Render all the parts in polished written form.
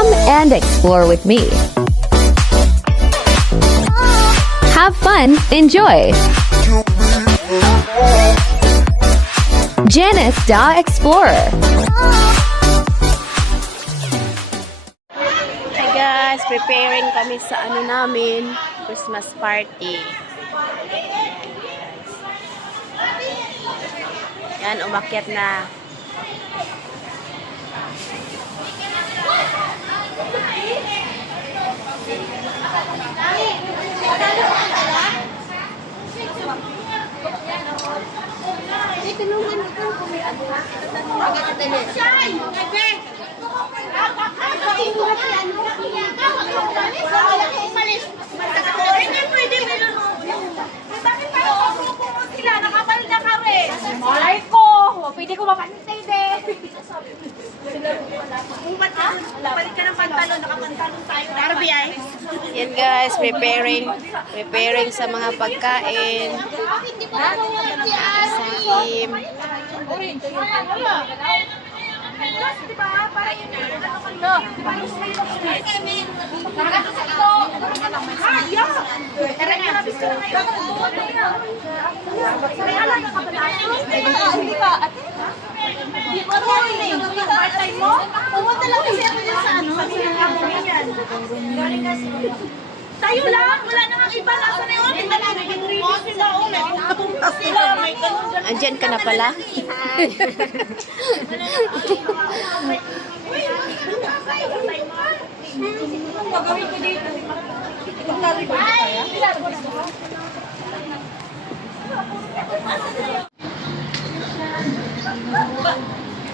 Come and explore with me. Have fun, enjoy. Janice the Explorer. Hi guys, preparing kami sa ano namin, Christmas party. Yan, umakyat na. Malay ko! Pwede ko mapantay din! Balik ka ng pantalon, nakapantalon tayo. RBI. Yan guys, preparing sa mga pagkain. Sa him. Tayo lang, wala nang iba nasa na yun. Andyan ka na pala. Gagawin ko dito.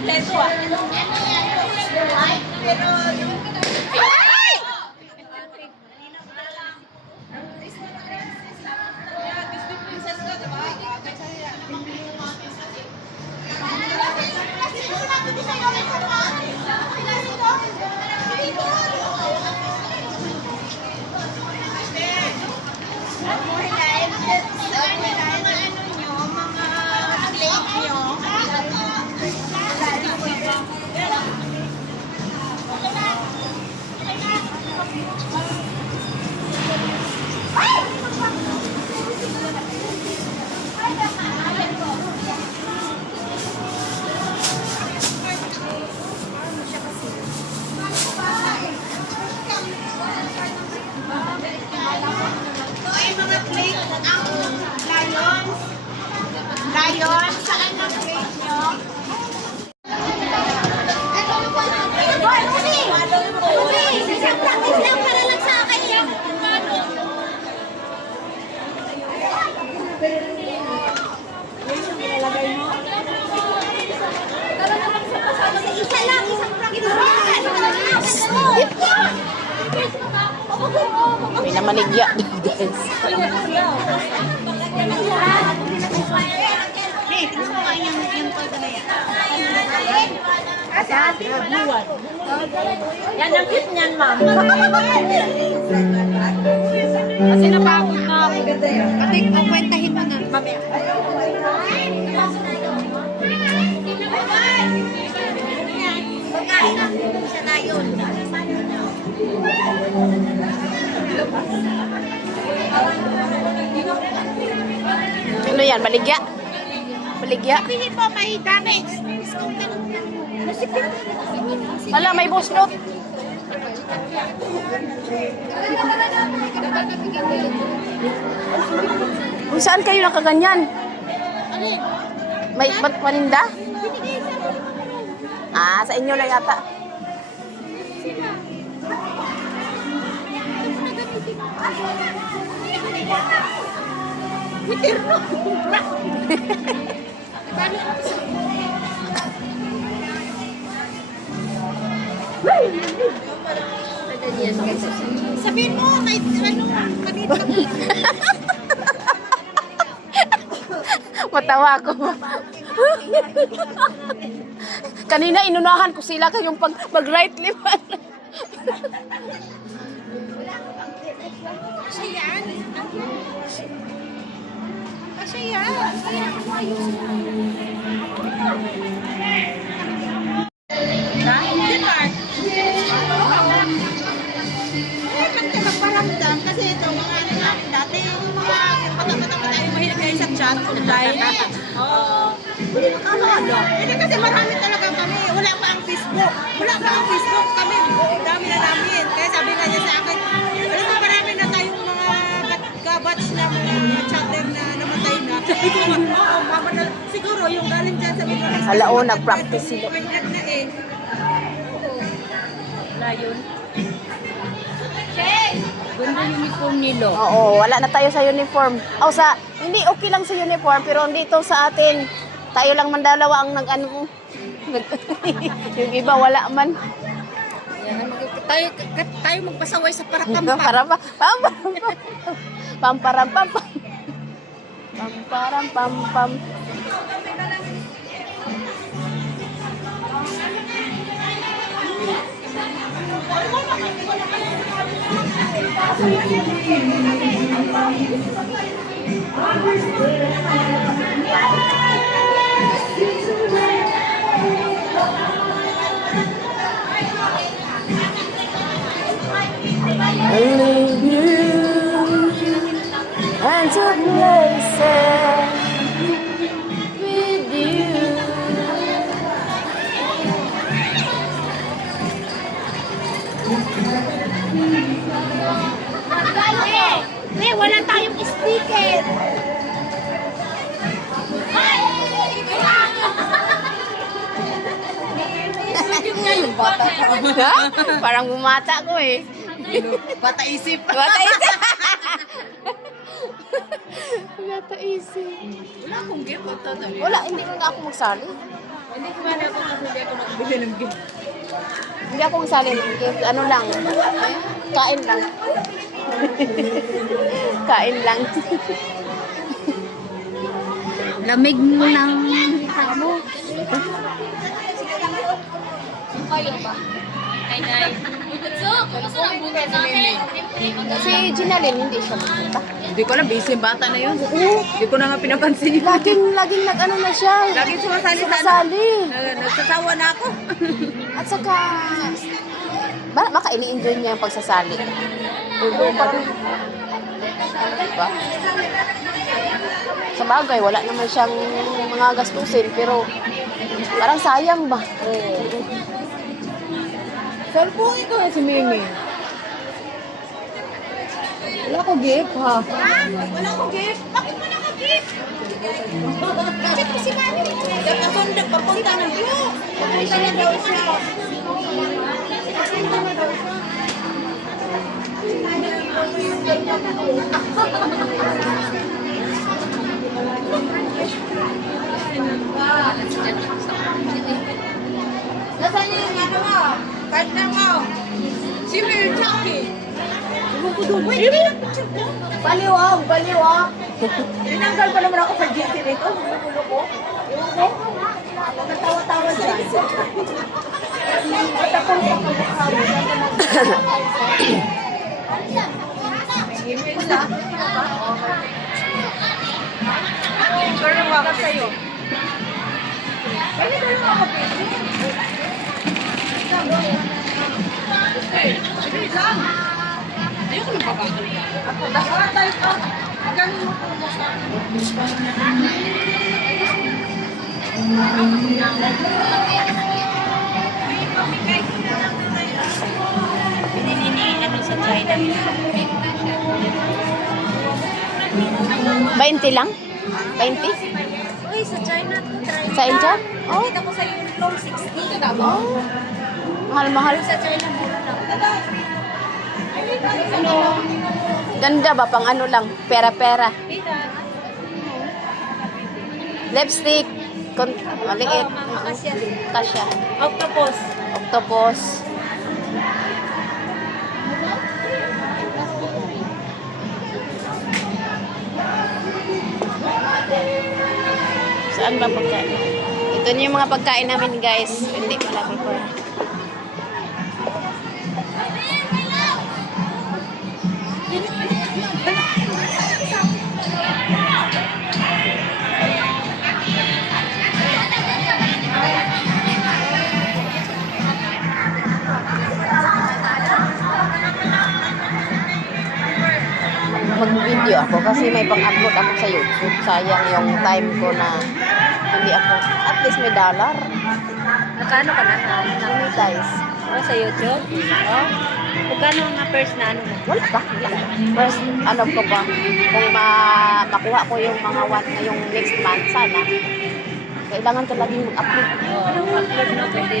Leso ah. Lion, saan ang plate nyo? Isang practice lang para lang sa akin yan. Isa lang, isang practice lang. May namaligya guys. Yan ang cute niyan, ma'am. Kasi napagod na ako. Ate, kwentahin mo na. Mamaya. Pagkain na siya na yun. Ano yan? Baligya? Baligya? Sabihin mo, may damage. Wala, may buslot. Kung saan kayo nakaganyan? May paninda? Ah, sa inyo na yata. Sabihin mo, may ano, kanina. Matawa ako. Kanina inunahan ko sila kayong mag-right left. Kasi yan. Kasi yan. Hindi pa. online. Oo. Hindi kasi marami talaga kami. Wala pa ang Facebook. Wala pa ang Facebook kami. Dami na namin. Kaya sabi nga niya sa akin, alam mo marami na tayong mga kabats na mga chatter na namatay na. Sabi ko, oo, mama na. Siguro yung galing dyan sa mga Ala, oh, nag-practice sila. May net na eh. Wala yun. Ganda uniform nilo. Oo, wala na tayo sa uniform. O sa, hindi okay lang sa uniform, pero dito sa atin, tayo lang mandalawa ang nag-ano. Yung iba wala man. Tayo magpasaway sa parakampa. Para pa, pamparam pam pamparam pam pam. And to places with you. Wala tayong sticker. Ha? Parang bumata ko eh. Bata isip. Bata isip. Bata isip. Wala akong gift. Wala, hindi nga ako magsali. Hindi ko ba na ako kasi hindi ako nakabili ng gift. Hindi ako magsali. Ano lang. Kain lang. Kain lang. Lamig mo ng mo. Kayo ba? Hi guys. So, gusto lang bukas natin. Si Ginalyn, hindi siya pupunta. Hindi ko alam, busy yung bata na yun. Hindi ko na nga pinapansin. Laging nag-ano na siya. Laging sumasali sa ano. Sumasali. Nagsasawa na ako. At saka, baka ini-enjoy niya yung pagsasali. Oo, parang, diba? Sa bagay, wala naman siyang mga gastusin, pero parang sayang ba? Cellphone ito eh, si Mimi. Wala ko gift, ha? Wala ko gift? Bakit wala ko gift? Bakit ko si Mami? Nagpapunta, papunta na. Papunta na daw siya. Papunta na daw siya. Nasaan niya yung ano mo? Partner mo? Si Mary Jackie. Baliwag, baliwag. Tinanggal pa naman ako sa GC nito. Sinukulo ko. Ewan ko. Natawa-tawa dyan. Matapong pa ko mukha. Email na. Sure na wakap sa'yo. Pwede na lang ako, baby. Sige lang. Ayoko na babakal ka. Ako, dasara tayo ka. Galing mo po mo sa pinili ni ano sa China. 20 lang? 20? Uy, sa China to try. Sa India? Oh, Kita ko sa uniform 60. oh. Mahal-mahal. Sa China mura lang. Ganda ba? Pang ano lang? Pera-pera. Kita. Lipstick. Maliit. Makasya. Kasya. Octopus. Octopus. Saan ba pagkain? Ito na yung mga pagkain namin, guys. Hindi pala prepare. Mag-video Nag-video ako kasi may pang-upload ako sa YouTube. Sayang yung time ko na hindi ako, at least may dollar. Magkano ka na? Monetize. Sa YouTube? Oh. Magkano nga first na ano mo? Wala pa. First, ano ko ba, kung makuha ko yung mga yung next month, sana. Kailangan ko laging mag-upload. Upload na pwede.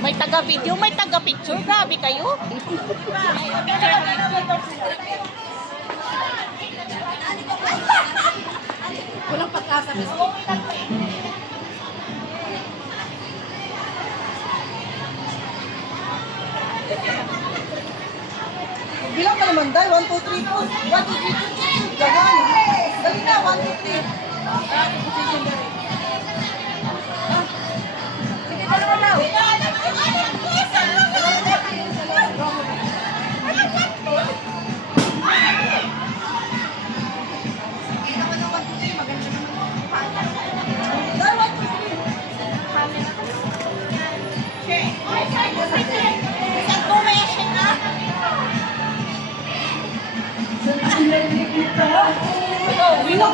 May taga-video, may taga-picture. Grabe kayo. Walang pagkasa. Bilang ka naman, Day. 1, 2, 3, 4. 1, 2, 3, 4. Gagan. Dali na, 1, 2, 3. Sige, dalawa daw.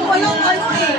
Walang ano eh.